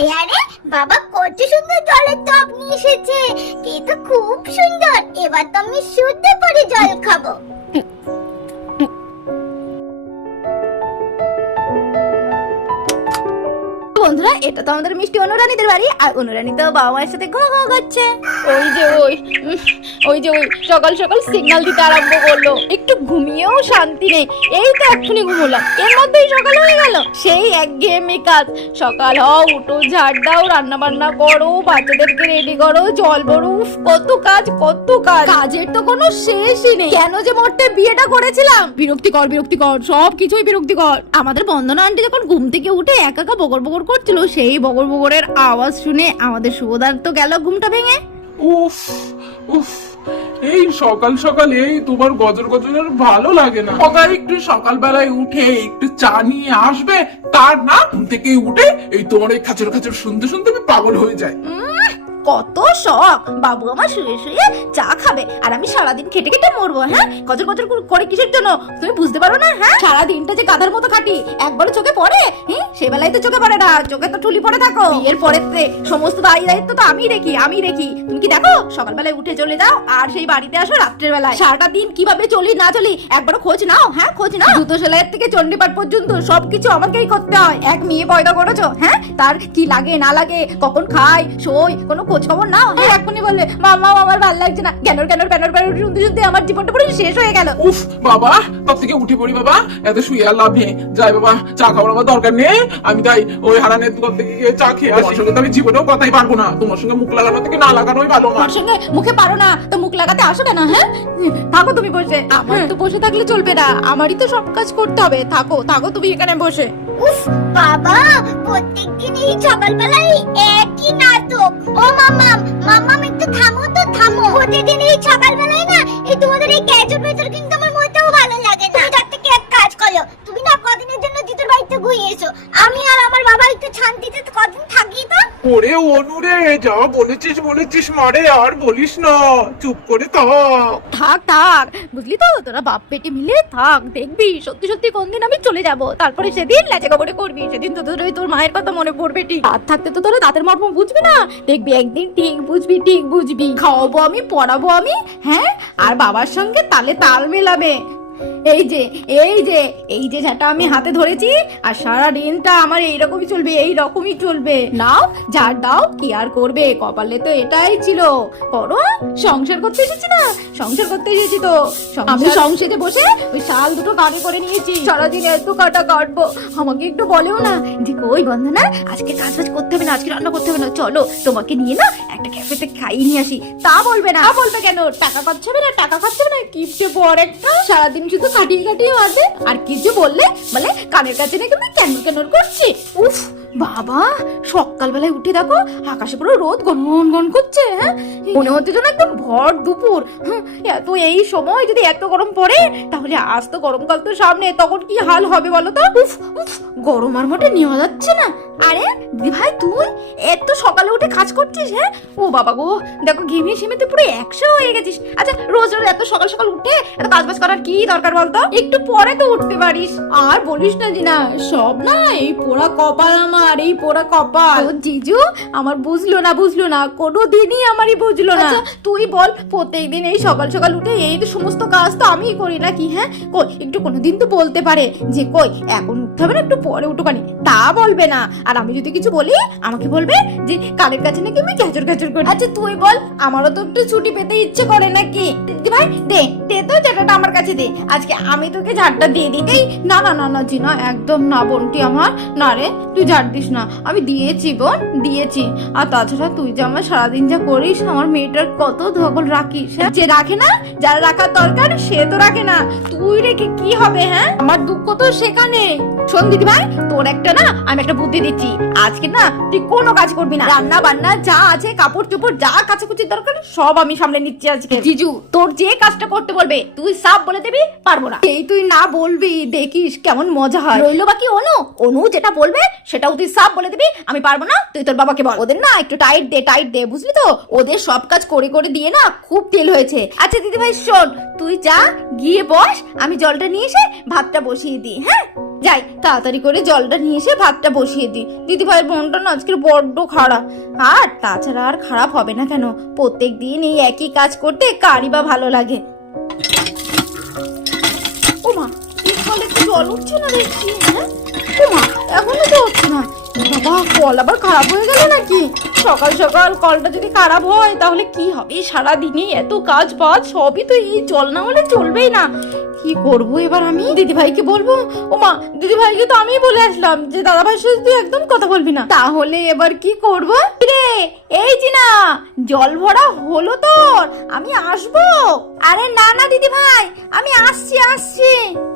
আরে আরে বাবা কত সুন্দর জলের টব নিয়ে এসেছে, এটা খুব সুন্দর। এবার তো আমি শুদ্ধ করে জল খাবো। বন্ধুরা, এটা তো আমাদের মিষ্টি অনুরানীদের বাড়ি, আর অনুরানী তো বাবা মায়ের সাথে ঘো ঘো করছে। ওই যে সকাল সকাল সিগন্যাল দিতে আরম্ভ করলো, একটু ঘুমিয়েও শান্তি নেই। এই তো এক্ষুনি ঘুমোলাম, এর মধ্যেই সকাল হয়ে গেল। সেই একঘেয়েমি কাজ, সকাল হও, উঠো, ঝাড় দাও, রান্না বান্না করো, বাচ্চাদেরকে রেডি করো, জল ভরো, কত কাজ কত কাজ, কাজের তো কোনো শেষই নেই। কেন যে মোটে বিয়েটা করেছিলাম, বিরক্তিকর সব কিছুই বিরক্তিকর। আমাদের বন্দনা আন্টি যখন ঘুম থেকে উঠে একা একা বগর বগর করছিল, সেই বগর বগরের আওয়াজ শুনে আমাদের শুভদার তো গেল ঘুমটা ভেঙে। উফ উফ, এই সকাল সকাল এই তোমার গজর গজর ভালো লাগে না। সকাল একটু সকালবেলায় উঠে একটু চা নিয়ে আসবে, তার না ঘুম থেকে উঠে এই তোমার এই খাচর খাচর শুনতে শুনতে আমি পাগল হয়ে যাই। কত শখ, বাবু আমার শুয়ে শুয়ে চা খাবে আর আমি সারাদিন খেটে খেটে মরবো। হ্যাঁ, গজর গজর করে কিসের জন্য তুমি বুঝতে পারো না? হ্যাঁ, সারাদিনটা যে গাধার মতো খাটি, একবারও চোখে পড়ে? সে বেলায় তো চোখে পড়ে না, চোখে তো ঠুলি পড়ে থাকো। বিয়ের পরে সমস্ত দায়িত্ব তো আমি দেখি। তুমি কি দেখো? সকালবেলায় উঠে চলে যাও আর সেই বাড়িতে আসো রাত্রের বেলায়। সারাটা দিন কিভাবে চলি না চলি একবারও খোঁজ নাও? হ্যাঁ, খোঁজ নাও। জুতো সেলাইয়ের থেকে চণ্ডীপাঠ পর্যন্ত সবকিছু আমাকেই করতে হয়। এক মেয়ে পয়দা করেছো, হ্যাঁ, তার কি লাগে না লাগে, কখন খায় শোয়, কোনো খোঁজ খবর নাও? এখনই বললে মামা আমার ভালো লাগছে না, কেন শুনতে শুনতে আমার জীবনটা পুরো শেষ হয়ে গেল। উফ বাবা, তার থেকে উঠে পড়ি বাবা, এত শুয়ে আর লাভ নেই। যাই বাবা, চা খাওয়ার আমার দরকার নেই। আমি তাই ওই হারানের দোকান থেকে গিয়ে চা খেয়ে আসি। সঙ্গে তো আমি জীবনেও কথাই পারবো না, তোমার সঙ্গে মুখ লাগানো থেকে না লাগানোই ভালো। আমার সঙ্গে মুখে পারো না তো মুখ লাগাতে আসো কেন? হ্যাঁ, থাকো তুমি বসে। আমার তো বসে থাকলে চলবে না, আমারই তো সব কাজ করতে হবে। থাকো তুমি এখানে বসে। উফ বাবা, প্রত্যেকদিন এই সকালবেলায় একই নাটক। ও মাম্মাম একটু থামো তো থামো। প্রতিদিন এই সকালবেলায় না এই তোমাদের এই গ্যাজেট মেজর কিন্তু আমার মোটেও ভালো লাগে না। তার থেকে এক কাজ করো, তুমি না কদিনের জন্য দিদির বাড়িতে ঘুরে এসো, আমি আর আমার বাবা একটু শান্তিতে কদিন থাকি তো। ওরে অনুরে, যা বলেছিস মারে, আর বলিস না, চুপ করে থাক বুঝলি তো, তোরা বাপ বেটি মিলে থাক, দেখবি সত্যি সত্যি কোনদিন আমি চলে যাব। তারপরে সেদিন লেজে গোবরে করবি, সেদিন তো তোর মায়ের কথা মনে পড়বে। ঠিক রাত থাকতে তো তোরা দাঁতের মর্ম বুঝবি না, দেখবি একদিন ঠিক বুঝবি। খাওয়াবো আমি, পড়াবো আমি, হ্যাঁ, আর বাবার সঙ্গে তালে তাল মেলাবে। এই যে ঝাঁটা আমি হাতে ধরেছি, আর সারা দিনটা আমার এইরকমই চলবে। নাও ঝাড় দাও, কি আর করবে, কপালে তো এটাই ছিল। করো, সংসার করতে এসেছি তো। আমি সংসারে বসে ওই শাল দুটো কানে করে নিয়েছি, সারাদিন এত কাটা কাটবো। আমাকে একটু বলেও না যে কই বন্ধনা, আজকে কাজ করতে হবে না, আজকে রান্না করতে হবে না, চলো তোমাকে নিয়ে না একটা ক্যাফেতে খাইয়ে নিয়ে আসি। তা বলবে না? বলবে কেন? টাকা খরচ হবে না, কিপটে পর একটা, সারাদিন শুধু কাটিয়ে মারবে। আর কিছু বললে কানের কাছে নাকি কেন করছি। উফ বাবা, সকালবেলায় উঠে দেখো আকাশে পুরো রোদ গন করছে। হ্যাঁ, মনে হচ্ছে যেন একদম ভর দুপুর। এত এই সময় যদি এত গরম পড়ে, তাহলে আজ তো গরমকাল তো সামনে, তখন কি হাল হবে বলো তো? উফ গরম আর মোটে নেওয়া যাচ্ছে না। আরে দিদি ভাই, তুই এত সকালে উঠে কাজ করছিস? হ্যাঁ, ও বাবা গো, দেখো ঘেমে সেমেতে পুরো 100 হয়ে গেছিস। আচ্ছা, রোজ এত সকাল উঠে এত কাজ করার কি দরকার বলতো? একটু পরে তো উঠতে পারিস। আর বলিস না জিনা, সব না এই পোড়া কপাল আমার, এই পোড়া কপাল। জিজু আমার বুঝলো না, কোনোদিনই আমারই বুঝলো না। তুই বল, প্রত্যেকদিন এই সকাল উঠে এই তো সমস্ত কাজ তো আমিই করি নাকি? হ্যাঁ, কই একটু কোনোদিন তো বলতে পারে যে কই এখন উঠতে হবে না, একটু পরে উঠোখানি। তা বলবে না। আর আমি যদি কিছু বলি, আমাকে বলবে যে কালের কাছে নাকি আমি গ্যাজর করি। আচ্ছা তুই বল, আমারও তো একটু ছুটি পেতে ইচ্ছে করে নাকি? দিদি ভাই দে তো ঝাঁটাটা আমার কাছে দে, আজকে আমি তোকে ঝাড়টা দিয়ে দিই। না জিনা, একদম না বোনটি আমার, না রে, তুই ঝাড় দিস না। আমি দিয়েছি বোন, দিয়েছি। আর তাছাড়া তুই যে আমার সারাদিন যা করিস, আমার মেয়েটার কত ধকল রাখিস। যে রাখে না, যার রাখার দরকার সে তো রাখে না, তুই রেখে কি হবে? হ্যাঁ, আমার দুঃখ তো সেখানে। শোন দিদি ভাই, তোর একটা না আমি একটা বুদ্ধি দিচ্ছি। আজকে না তুই কোনো কাজ করবি না, রান্না বান্না যা আছে, কাপড় চোপড় যা কাচাকুচির দরকার সব আমি সামলে নিচ্ছি আজকে। জিজু তোর যে কাজটা করতে বলবে তুই সব বলে দিবি, পারবো না এই তুই না বলবি, দেখিস কেমন মজা হয়। রইলো বাকি অনু যেটা বলবে সেটাও তুই সব বলে দিবি। আমি পারবো না, তুই তোর বাবাকে বল। ওদের না একটু টাইট দে, বুঝলি তো? ওদের সব কাজ করে দিয়ে না খুব তেল হয়েছে। আচ্ছা দিদি ভাই শোন, তুই যা গিয়ে বস, আমি জলটা নিয়ে এসে ভাতটা বসিয়ে দিই। হ্যাঁ। যাই তাড়াতাড়ি করে জলটা নিয়ে এসে ভাতটা বসিয়ে দিই। দিদি ভাইয়ের মনটা না আজকের বড্ড খারাপ। আর তাছাড়া আর খারাপ হবে না কেন, প্রত্যেক দিন এই একই কাজ করতে কারই বা ভালো লাগে। ওমা, এই কলে তো জল উঠছে না দেখছি। হ্যাঁ ওমা, এখনো তো হচ্ছে না। বাবা, কল আবার খারাপ হয়ে গেল নাকি? সকাল সকাল কলটা যদি খারাপ হয় তাহলে কি হবে? সারাদিনে এত কাজ বাজ সবই তো এই জল না হলে চলবেই না। কি করবো এবার আমি? দিদি ভাইকে বলবো? ওমা, দিদি ভাইকে তো আমি বলে আসলাম যে দাদা ভাইয়ের সাথে তুই একদম কথা বলবি না। তাহলে এবার কি করবো রে? এই জিনা, জল ভরা হলো তোর, আমি আসবো। আরে না না দিদি ভাই, আমি আসছি আসছি।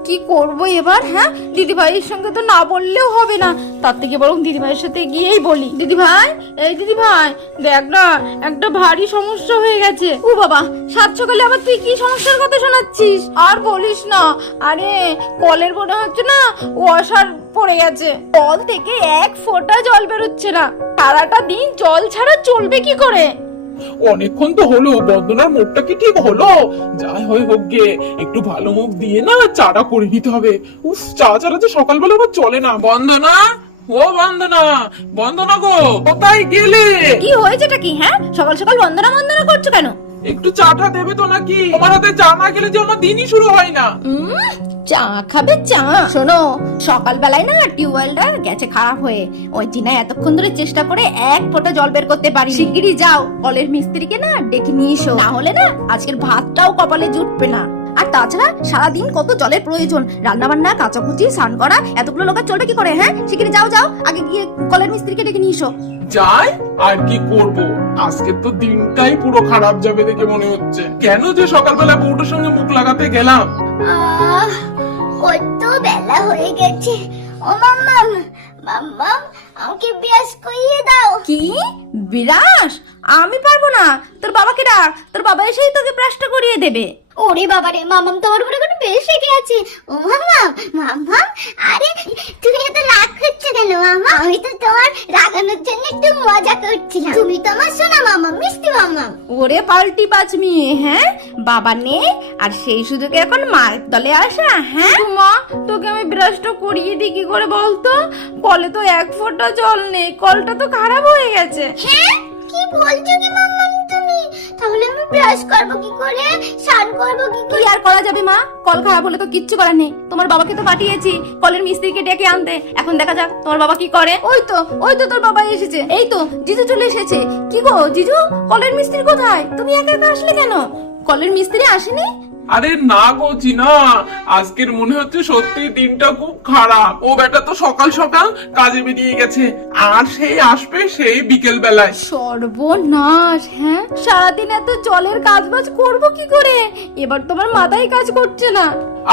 কি করবো এবার? হ্যাঁ, দিদি ভাইয়ের সঙ্গে তো না বললেও হবে না, তার থেকে বরং দিদি ভাইয়ের সাথে গিয়েই বলি। দিদি ভাই, এই দিদি ভাই, দেখ না একটা ভারী সমস্যা হয়ে গেছে। ও বাবা, সাত সকালে আবার তুই কি সমস্যার কথা শোনাচ্ছিস? আর বলিস না, আরে কলের মনে হচ্ছে না ওয়াশার পড়ে গেছে। কল থেকে এক ফোঁটা জল বেরোচ্ছে না। সারাটা দিন জল ছাড়া চলবে কি করে? অনেকক্ষণ তো হলো, বন্দনার মুখটা কি ঠিক হলো? যাই হয় হোক গে, একটু ভালো মুখ দিয়ে না চাটা করে নিতে হবে। উফ, চা ছাড়া যে সকালবেলা আবার চলে না। বন্দনা, ও বন্দনা, বন্দনা গো, কোথায় গেলে? কি হয়েছেটা কি? হ্যাঁ, সকাল সকাল বন্দনা বন্দনা করছো কেন? একটু চাটা দেবে তো নাকি? তোমার হাতে চা না গেলে যে আমার দিনই শুরু হয় না। চা খাবে? চা শোনো, সকালবেলায় না টিউবওয়েলটা গেছে খারাপ হয়ে, ওই টিনা এতক্ষণ ধরে চেষ্টা করে এক ফোঁটা জল বের করতে পারি। শিগগিরই যাও কলের মিস্ত্রিকে না ডেকে নিয়ে এসো, না হলে না আজকের ভাতটাও কপালে জুটবে না। আর তাছাড়া সারাদিন কত জলের প্রয়োজন, রান্না বান্না, কাচাকুচি, স্নান করা, এতগুলো লোকের চলবে কি করে? হ্যাঁ, শিগগিরই যাও যাও, আগে গিয়ে কলের মিস্ত্রিকে ডেকে নিয়ে এসো। যাই, আর কি করব, আজকে তো দিনটাই পুরো খারাপ যাবে দেখে মনে হচ্ছে। কেন যে সকালবেলা বউটার সঙ্গে মুখ লাগাতে গেলাম। কত বেলা হয়ে গেছে। ও মাম্মাম, মাম্মাম, আমাকে বিয়াস করিয়ে দাও। কি বিরাস? আমি পারবো না, তোর বাবাকে ডাক, তোর বাবা এসেই তোকে ব্রাশটা করিয়ে দেবে। ওরে বাবারে, মামাম তোমার উপরে কোনো বেশ রেগে আছে। ও মাম্মাম, মাম্মাম, আরে তুমি এত রাগ করছো কেন মামা? আমি তো তোমার রাগানোর জন্য একটু মজা করছিলাম। তুমি তো আমার সোনা মামাম, মিষ্টি মামাম। ওরে পাল্টি পাঁচ মেয়ে, হ্যাঁ বাবা নেই আর সেই সুযোগে এখন মায়ের দলে আসা? হ্যাঁ মা, তোকে আমি ব্রাশটা করিয়ে দিই কি করে বলতো? কলে তো এক ফোঁটা জল নেই, কলটা তো খারাপ হয়ে গেছে। হ্যাঁ, কি বলছো কি মাম্মাম তুমি? তাহলে আমি ব্রাশ করবো কি করে, স্নান করবো কি কি করে? আর করা যাবে মা, কল খারাপ হলে তো কিচ্ছু করার নেই। তোমার বাবাকে তো পাঠিয়েছি কলের মিস্ত্রিকে ডেকে আনতে, এখন দেখা যাক তোমার বাবা কি করে। ওই তো তোর বাবা এসেছে, এই তো জিজু চলে এসেছে। কি গো জিজু, কলের মিস্ত্রি কোথায়? তুমি একা একা আসলে কেন? কলের মিস্ত্রি আসেনি? আরে না গো জিনা, আজকের মনে হচ্ছে সত্যি দিনটা খুব খারাপ। ও বেটা তো সকাল সকাল কাজে বেরিয়ে গেছে, আর সেই আসবে সেই বিকেল বেলায়। সর্বনাশ! হ্যাঁ, সারাদিন এত জলের কাজ বাজ করবো কি করে? এবার তোমার মাথায় কাজ করছে না।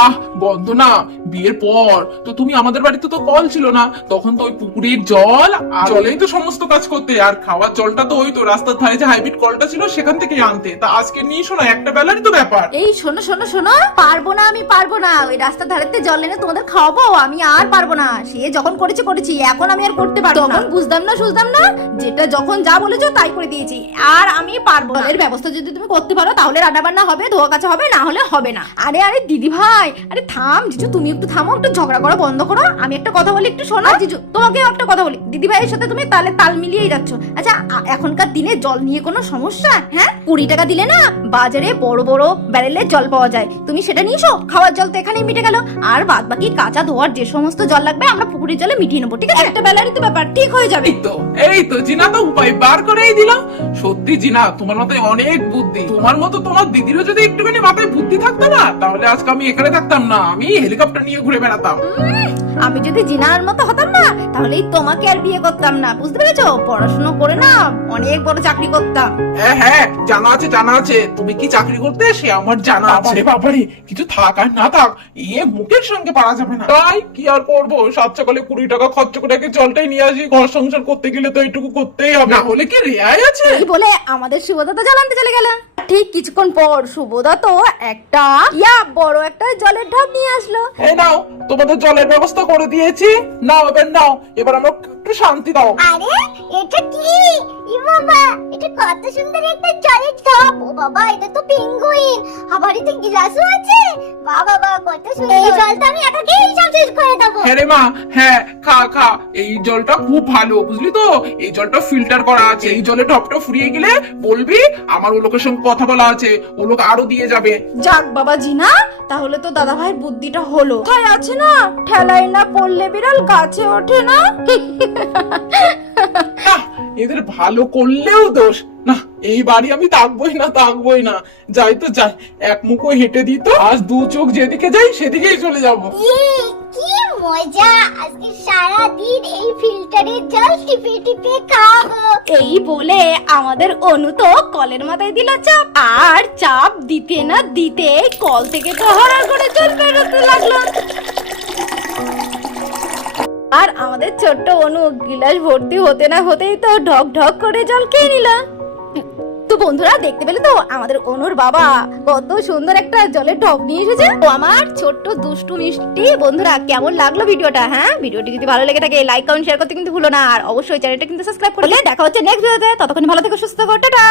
আহ বন্দনা, বিয়ের পর তো তুমি আমাদের বাড়িতে তো কল ছিল না, তখন তো ওই পুকুরের জল আর জলেই তো সমস্ত কাজ করতে, আর খাওয়ার জলটা তো ওই তো রাস্তার ধারে যে হাইব্রিড কলটা ছিল সেখান থেকে আনতে। তা আজকে নিয়ে শোনা, একটা বেলারই তো ব্যাপার। এই শোনো শোনো শোনো, পারবো না, আমি পারবো না। ওই রাস্তার ধারেতে জল এনে তোমাদের খাওয়াবো আমি আর পারবো না। সে যখন করেছি, এখন আমি আর করতে পারবো না। তখন বুঝতাম না, যেটা যখন যা বলেছো তাই করে দিয়েছি, আর আমি পারবো না। এর ব্যবস্থা যদি তুমি করতে পারো তাহলে রান্না বান্না হবে, ধোয়া কাচা হবে, না হলে হবে না। আরে দিদি ভাই, আরে থাম জিজু, তুমি একটু থামো, একটু ঝগড়া করা বন্ধ করো। আমি একটা কথা বলি, একটু শোনো। জিজু, তোমাকেও একটা কথা বলি, দিদি ভাইয়ের সাথে তুমি তাল মিলিয়েই যাচ্ছ। আচ্ছা, এখনকার দিনে জল নিয়ে কোনো সমস্যা? হ্যাঁ, 20 টাকা দিলে না বাজারে বড় বড় ব্যারেলের জল পাওয়া যায়, তুমি সেটা নিয়ে এসো। খাওয়ার জল তো এখানেই মিটে গেল, আর বাদ বাকি কাঁচা ধোয়ার যে সমস্ত জল লাগবে আমরা পুকুরের জলে মিটিয়ে নেবো, ঠিক আছে? একটা বেলারই তো ব্যাপার, ঠিক হয়ে যাবে। এই তো জিনা তো উপায় বার করেই দিল। সত্যি জিনা, তোমার মাথায় অনেক বুদ্ধি। তোমার মতো তোমার দিদিরও যদি একটুখানি মাথায় বুদ্ধি থাকতো না, তাহলে আজকে আমি এখানে থাকতাম না, আমি হেলিকপ্টার নিয়ে ঘুরে বেড়াতাম। আমি যদি জিনার মতো হতাম না, তাহলে তোমাকে আর বিয়ে করতাম না, বুঝতে পেরেছো? পড়াশোনা করে না অনেক বড় চাকরি করতাম। হ্যাঁ, জানা আছে, তুমি কি চাকরি করতে সে আমার জানা আছে। বাবারে, কিছু থাক আর না থাক, মুখের সঙ্গে পারা যাবে না। তাই কি আর করবো, সাত সকালে 20 টাকা খরচ করে জলটাই নিয়ে আসি। ঘর সংসার করতে গেলে তো এইটুকু করতেই হবে, না হলে কি রেয়াই আছে? এই বলে আমাদের সুবোধা তো জ্বালানতে চলে গেল। ঠিক কিছুক্ষণ পর সুবোধা তো একটা বড় একটা জলের ঢাপ নিয়ে আসলো। এই নাও, তোমাদের জলের ব্যবস্থা করে দিয়েছি, নাও এবার নাও। এবার আমরা একটু একটু শান্তি দাও। আরে এটা কি? ই বাবা, এটা কত সুন্দর একটা জলের টব। ও বাবা, এটা তো পেঙ্গুইন। আবার এতে গ্লাসও আছে। বাবা বাবা, কত সুন্দর। এই জলটা আমি একাকেই সব শেষ করে দেবো। হ্যাঁ রে মা, হ্যাঁ খা খা, এই জলটা খুব ভালো বুঝলি তো, এই জলটা ফিল্টার করা আছে। এই জলে টপটা ফুরিয়ে গেলে বলবি আমার ও লোকের সঙ্গে কথা বলা আছে, ও লোক আরো দিয়ে যাবে। যাক বাবা জিনা, তাহলে তো দাদা ভাইয়ের বুদ্ধিটা হলো। তাই আছে না, ঠেলায় না পড়লে বিড়াল গাছে ওঠে না। না, এদের ভালো করলেও দোষ না। এই বাড়ি আমি থাকবোই না। যাই তো যাই, এক মুখো হেঁটে দিত, আজ দু চোখ যেদিকে যাই সেদিকেই চলে যাবো। ইয়ে, কি মজা! আজকে সারা দিন এই ফিল্টারের জল টিপে টিপে খাবো। এই বলে আমাদের অনু তো কলের মাথায় দিল চাপ, আর চাপ দিতে না দিতে কল থেকে তো হড়ার করে জল বেরোতে লাগলো। আর আমাদের ছোট্ট অনু গিলাস ভর্তি হতে না হতেই তো ঢক ঢক করে জল খেয়ে নিল। তো বন্ধুরা দেখতে পেলে তো আমাদের অনুর বাবা কত সুন্দর একটা জলের টব নিয়ে এসেছে। তো আমার ছোট্ট দুষ্টু মিষ্টি বন্ধুরা, কেমন লাগলো ভিডিওটা? হ্যাঁ, ভিডিওটি যদি ভালো লেগে থাকে লাইক কমেন্ট শেয়ার করতে কিন্তু ভুলো না, আর অবশ্যই চ্যানেলটা কিন্তু সাবস্ক্রাইব করলে। দেখা হচ্ছে নেক্সট ভিডিওতে, ততক্ষণ ভালো থেকো, সুস্থ থেকো, টাটা।